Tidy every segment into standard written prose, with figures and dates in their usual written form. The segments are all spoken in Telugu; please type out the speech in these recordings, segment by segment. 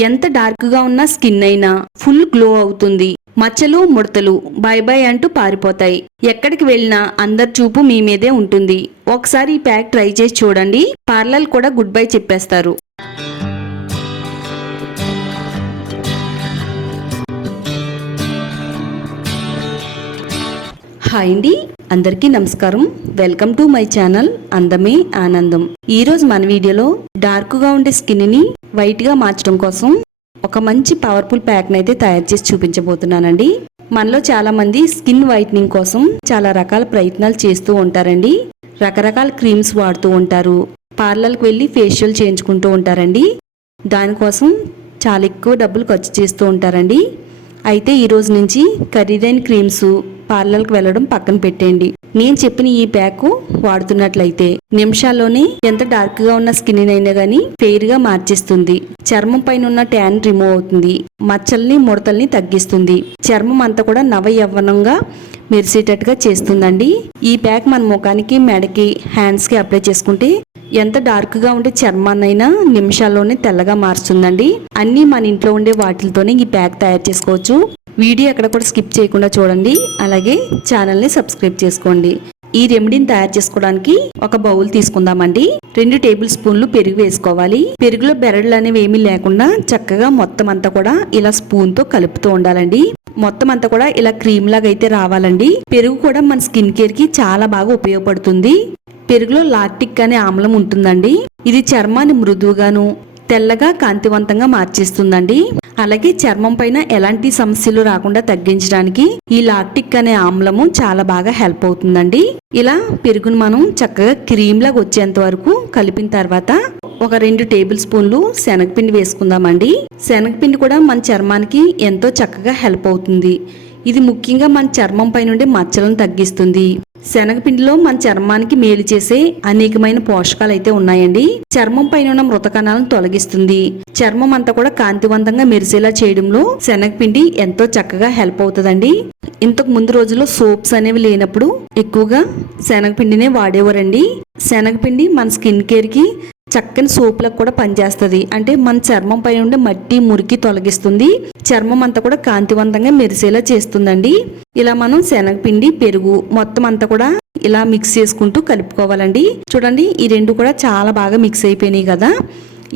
ఎంత డార్క్గా ఉన్న స్కిన్ అయినా ఫుల్ గ్లో అవుతుంది. మచ్చలు ముడతలు బై బై అంటూ పారిపోతాయి. ఎక్కడికి వెళ్ళినా అందరి చూపు మీ మీదే ఉంటుంది. ఒకసారి ఈ ప్యాక్ ట్రై చేసి చూడండి. పార్లర్ కూడా గుడ్ బై చెప్పేస్తారు. హాయ్ అండి, అందరికీ నమస్కారం. వెల్కమ్ టు మై ఛానల్ అందమే ఆనందం. ఈరోజు మన వీడియోలో డార్క్గా ఉండే స్కిన్ని వైట్గా మార్చడం కోసం ఒక మంచి పవర్ఫుల్ ప్యాక్ని అయితే తయారు చేసి చూపించబోతున్నానండి. మనలో చాలా మంది స్కిన్ వైట్నింగ్ కోసం చాలా రకాల ప్రయత్నాలు చేస్తూ ఉంటారండి. రకరకాల క్రీమ్స్ వాడుతూ ఉంటారు. పార్లర్కి వెళ్ళి ఫేషియల్ చేయించుకుంటూ ఉంటారండి. దానికోసం చాలా ఎక్కువ డబ్బులు ఖర్చు చేస్తూ ఉంటారండి. అయితే ఈరోజు నుంచి ఖరీదైన క్రీమ్స్ పార్లర్కి వెళ్ళడం పక్కన పెట్టేయండి. నేను చెప్పిన ఈ ప్యాక్ వాడుతున్నట్లయితే నిమిషాల్లోనే ఎంత డార్క్ గా ఉన్న స్కిన్ అయినా గానీ ఫెయిర్ గా మార్చేస్తుంది. చర్మం పైన ఉన్న ట్యాన్ రిమూవ్ అవుతుంది. మచ్చల్ని ముడతల్ని తగ్గిస్తుంది. చర్మం అంతా కూడా నవ యవ్వనంగా మెరిసేటట్టుగా చేస్తుందండి. ఈ ప్యాక్ మన ముఖానికి, మెడకి, హ్యాండ్స్ కి అప్లై చేసుకుంటే ఎంత డార్క్ గా ఉండే చర్మాన్నైనా నిమిషాల్లోనే తెల్లగా మారుస్తుందండి. అన్ని మన ఇంట్లో ఉండే వాటితోనే ఈ ప్యాక్ తయారు చేసుకోవచ్చు. వీడియో ఎక్కడ కూడా స్కిప్ చేయకుండా చూడండి. అలాగే ఛానల్ని సబ్స్క్రైబ్ చేసుకోండి. ఈ రెమెడీని తయారు చేసుకోవడానికి ఒక బౌల్ తీసుకుందామండి. 2 టేబుల్ స్పూన్లు పెరుగు వేసుకోవాలి. పెరుగులో బెరడులు అనేవి ఏమీ లేకుండా చక్కగా మొత్తం అంతా కూడా ఇలా స్పూన్ తో కలుపుతూ ఉండాలండి. మొత్తం అంతా కూడా ఇలా క్రీమ్ లాగా అయితే రావాలండి. పెరుగు కూడా మన స్కిన్ కేర్ కి చాలా బాగా ఉపయోగపడుతుంది. పెరుగులో లాక్టిక్ అనే ఆమ్లం ఉంటుందండి. ఇది చర్మాన్ని మృదువుగాను తెల్లగా కాంతివంతంగా మార్చేస్తుందండి. అలాగే చర్మం పైన ఎలాంటి సమస్యలు రాకుండా తగ్గించడానికి ఈ లాక్టిక్ అనే ఆమ్లము చాలా బాగా హెల్ప్ అవుతుందండి. ఇలా పెరుగును మనం చక్కగా క్రీమ్ లాగా వచ్చేంత వరకు కలిపిన తర్వాత ఒక 2 టేబుల్ స్పూన్లు శనగపిండి వేసుకుందామండి. శనగపిండి కూడా మన చర్మానికి ఎంతో చక్కగా హెల్ప్ అవుతుంది. ఇది ముఖ్యంగా మన చర్మం పై నుండి మచ్చలను తగ్గిస్తుంది. శనగపిండిలో మన చర్మానికి మేలు చేసే అనేకమైన పోషకాలు అయితే ఉన్నాయండి. చర్మం పైన ఉన్న మృత కణాలను తొలగిస్తుంది. చర్మం అంతా కూడా కాంతివంతంగా మెరిసేలా చేయడంలో శనగపిండి ఎంతో చక్కగా హెల్ప్ అవుతుందండి. ఇంతకు ముందు రోజుల్లో సోప్స్ అనేవి లేనప్పుడు ఎక్కువగా శనగపిండినే వాడేవారండి. శనగపిండి మన స్కిన్ కేర్ కి చక్కని సోపులకు కూడా పనిచేస్తుంది. అంటే మన చర్మం పై ఉండే మట్టి, మురికి తొలగిస్తుంది. చర్మం అంతా కూడా కాంతివంతంగా మెరిసేలా చేస్తుందండి. ఇలా మనం శనగపిండి, పెరుగు మొత్తం అంతా కూడా ఇలా మిక్స్ చేసుకుంటూ కలుపుకోవాలండి. చూడండి, ఈ 2 కూడా చాలా బాగా మిక్స్ అయిపోయినాయి కదా.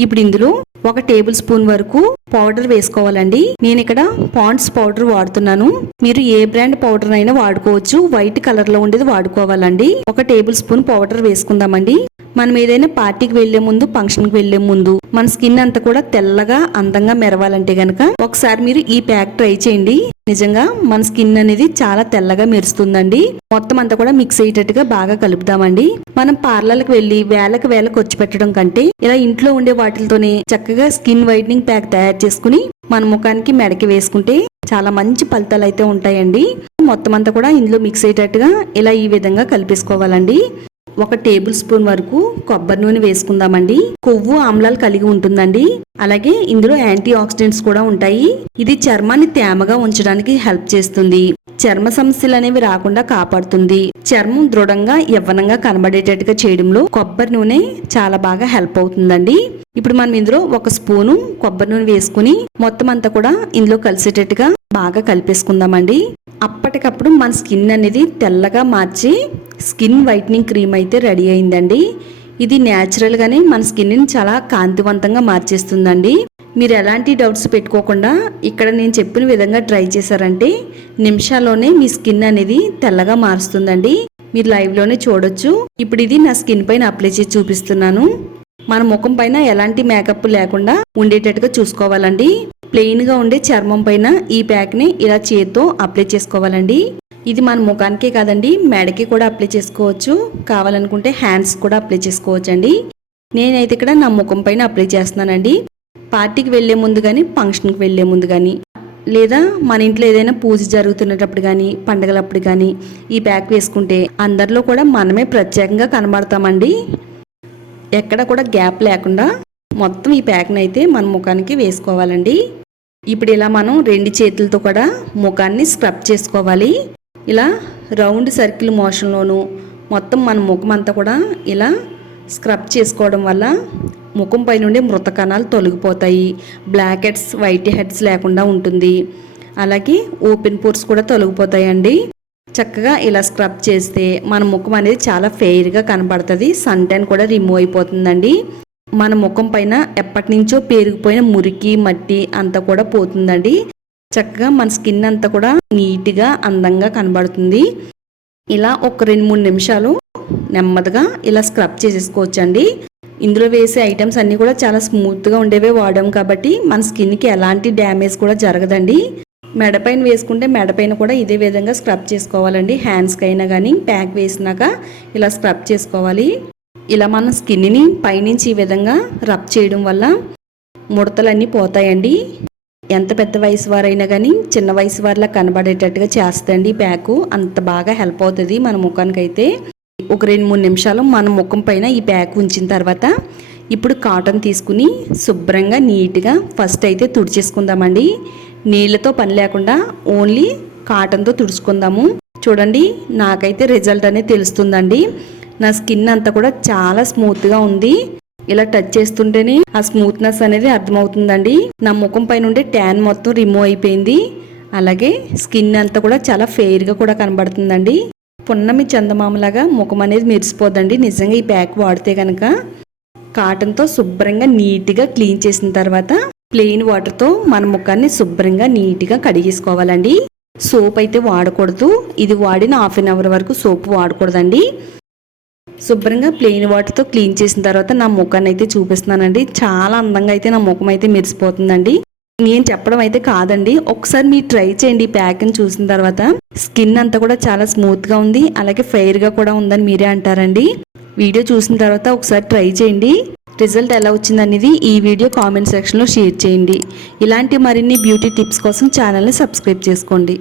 ఇప్పుడు ఇందులో 1 టేబుల్ స్పూన్ వరకు పౌడర్ వేసుకోవాలండి. నేను ఇక్కడ పాండ్స్ పౌడర్ వాడుతున్నాను. మీరు ఏ బ్రాండ్ పౌడర్ అయినా వాడుకోవచ్చు. వైట్ కలర్ లో ఉండేది వాడుకోవాలండి. 1 టేబుల్ స్పూన్ పౌడర్ వేసుకుందామండి. మనం ఏదైనా పార్టీకి వెళ్లే ముందు, ఫంక్షన్ కి వెళ్లే ముందు మన స్కిన్ అంతా కూడా తెల్లగా అందంగా మెరవాలంటే గనక ఒకసారి మీరు ఈ ప్యాక్ ట్రై చేయండి. నిజంగా మన స్కిన్ అనేది చాలా తెల్లగా మెరుస్తుందండి. మొత్తం అంతా కూడా మిక్స్ అయ్యేటట్టుగా బాగా కలుపుదామండి. మనం పార్లర్కి వెళ్లి వేలకు ఖర్చు పెట్టడం కంటే ఇలా ఇంట్లో ఉండే వాటితోనే చక్కగా స్కిన్ వైట్నింగ్ ప్యాక్ తయారు చేసుకుని మన ముఖానికి, మెడకి వేసుకుంటే చాలా మంచి ఫలితాలు అయితే ఉంటాయండి. మొత్తం అంతా కూడా ఇందులో మిక్స్ అయ్యేటట్టుగా ఇలా ఈ విధంగా కలిపేసుకోవాలండి. 1 టేబుల్ స్పూన్ వరకు కొబ్బరి నూనె వేసుకుందామండి. కొవ్వు ఆమ్లాలు కలిగి ఉంటుందండి. అలాగే ఇందులో యాంటీ ఆక్సిడెంట్స్ కూడా ఉంటాయి. ఇది చర్మాన్ని తేమగా ఉంచడానికి హెల్ప్ చేస్తుంది. చర్మ సమస్యలు అనేవి రాకుండా కాపాడుతుంది. చర్మం దృఢంగా, యవ్వనంగా కనబడేటట్టుగా చేయడంలో కొబ్బరి నూనె చాలా బాగా హెల్ప్ అవుతుందండి. ఇప్పుడు మనం ఇందులో 1 స్పూను కొబ్బరి నూనె వేసుకుని మొత్తం అంతా కూడా ఇందులో కలిసేటట్టుగా బాగా కలిపేసుకుందామండి. అప్పటికప్పుడు మన స్కిన్ అనేది తెల్లగా మార్చి స్కిన్ వైట్నింగ్ క్రీమ్ అయితే రెడీ అయిందండి. ఇది న్యాచురల్ గానే మన స్కిన్ ని చాలా కాంతివంతంగా మార్చేస్తుందండి. మీరు ఎలాంటి డౌట్స్ పెట్టుకోకుండా ఇక్కడ నేను చెప్పిన విధంగా ట్రై చేశారంటే నిమిషాల్లోనే మీ స్కిన్ అనేది తెల్లగా మారుస్తుందండి. మీరు లైవ్ లోనే చూడొచ్చు. ఇప్పుడు ఇది నా స్కిన్ పైన అప్లై చేసి చూపిస్తున్నాను. మన ముఖం పైన ఎలాంటి మేకప్ లేకుండా ఉండేటట్టుగా చూసుకోవాలండి. ప్లెయిన్ గా ఉండే చర్మం పైన ఈ ప్యాక్ ని ఇలా చేత్తో అప్లై చేసుకోవాలండి. ఇది మన ముఖానికే కాదండి, మెడకి కూడా అప్లై చేసుకోవచ్చు. కావాలనుకుంటే హ్యాండ్స్ కూడా అప్లై చేసుకోవచ్చు అండి. నేనైతే ఇక్కడ నా ముఖం పైన అప్లై చేస్తున్నానండి. పార్టీకి వెళ్లే ముందు కానీ, ఫంక్షన్కి వెళ్లే ముందు కానీ, లేదా మన ఇంట్లో ఏదైనా పూజ జరుగుతున్నప్పుడు కానీ, పండగలప్పుడు కానీ ఈ ప్యాక్ వేసుకుంటే అందరిలో కూడా మనమే ప్రత్యేకంగా కనబడతామండి. ఎక్కడ కూడా గ్యాప్ లేకుండా మొత్తం ఈ ప్యాక్ని అయితే మన ముఖానికి వేసుకోవాలండి. ఇప్పుడు ఇలా మనం 2 చేతులతో కూడా ముఖాన్ని స్క్రబ్ చేసుకోవాలి. ఇలా రౌండ్ సర్కిల్ మోషన్లోను మొత్తం మన ముఖం అంతా కూడా ఇలా స్క్రబ్ చేసుకోవడం వల్ల ముఖం పై నుండి మృత కణాలు తొలగిపోతాయి, బ్లాక్ హెడ్స్ వైట్ హెడ్స్ లేకుండా ఉంటుంది. అలాగే ఓపెన్ పోర్స్ కూడా తొలగిపోతాయండి. చక్కగా ఇలా స్క్రబ్ చేస్తే మన ముఖం అనేది చాలా ఫెయిర్గా కనబడుతుంది. సన్ ట్యాన్ కూడా రిమూవ్ అయిపోతుందండి. మన ముఖం పైన ఎప్పటి నుంచో పేరుకుపోయిన మురికి మట్టి అంతా కూడా పోతుందండి. చక్కగా మన స్కిన్ అంతా కూడా నీట్గా అందంగా కనబడుతుంది. ఇలా ఒక 2-3 నిమిషాలు నెమ్మదిగా ఇలా స్క్రబ్ చేసేసుకోవచ్చండి. ఇందులో వేసే ఐటమ్స్ అన్నీ కూడా చాలా స్మూత్గా ఉండేవే వాడాం కాబట్టి మన స్కిన్కి ఎలాంటి డ్యామేజ్ కూడా జరగదండి. మెడపైన వేసుకుంటే మెడపైన కూడా ఇదే విధంగా స్క్రబ్ చేసుకోవాలండి. హ్యాండ్స్కి అయినా కానీ ప్యాక్ వేసినాక ఇలా స్క్రబ్ చేసుకోవాలి. ఇలా మన స్కిన్ని పైనుంచి ఈ విధంగా రబ్ చేయడం వల్ల ముడతలన్నీ పోతాయండి. ఎంత పెద్ద వయసు వారైనా కానీ చిన్న వయసు వారిలా కనబడేటట్టుగా చేస్తుంది ఈ ప్యాకు. అంత బాగా హెల్ప్ అవుతుంది మన ముఖానికి అయితే. ఒక 2-3 నిమిషాలు మన ముఖం పైన ఈ ప్యాక్ ఉంచిన తర్వాత ఇప్పుడు కాటన్ తీసుకుని శుభ్రంగా నీట్గా ఫస్ట్ అయితే తుడిచేసుకుందామండి. నీళ్ళతో పని లేకుండా ఓన్లీ కాటన్తో తుడుచుకుందాము. చూడండి, నాకైతే రిజల్ట్ అనేది తెలుస్తుందండి. నా స్కిన్ అంతా కూడా చాలా స్మూత్గా ఉంది. ఇలా టచ్ చేస్తుంటేనే ఆ స్మూత్నెస్ అనేది అర్థమవుతుందండి. నా ముఖం పై నుండి ట్యాన్ మొత్తం రిమూవ్ అయిపోయింది. అలాగే స్కిన్ అంతా కూడా చాలా ఫెయిర్గా కూడా కనబడుతుందండి. పున్నమి చందమామలాగా ముఖం అనేది మెరిసిపోద్దండి నిజంగా ఈ ప్యాక్ వాడితే కనుక. కాటన్తో శుభ్రంగా నీట్గా క్లీన్ చేసిన తర్వాత ప్లెయిన్ వాటర్తో మన ముఖాన్ని శుభ్రంగా నీట్గా కడిగేసుకోవాలండి. సోప్ అయితే వాడకూడదు. ఇది వాడిన 1/2 అవర్ వరకు సోప్ వాడకూడదండి. శుభ్రంగా ప్లెయిన్ వాటర్తో క్లీన్ చేసిన తర్వాత నా ముఖాన్ని అయితే చూపిస్తున్నానండి. చాలా అందంగా అయితే నా ముఖం అయితే మెరిసిపోతుందండి. నేను చెప్పడం అయితే కాదండి, ఒకసారి మీరు ట్రై చేయండి. ఈ ప్యాక్ని చూసిన తర్వాత స్కిన్ అంతా కూడా చాలా స్మూత్గా ఉంది, అలాగే ఫెయిర్గా కూడా ఉందని మీరే అంటారండి. వీడియో చూసిన తర్వాత ఒకసారి ట్రై చేయండి. రిజల్ట్ ఎలా వచ్చిందనేది ఈ వీడియో కామెంట్ సెక్షన్లో షేర్ చేయండి. ఇలాంటి మరిన్ని బ్యూటీ టిప్స్ కోసం ఛానల్ని సబ్స్క్రైబ్ చేసుకోండి.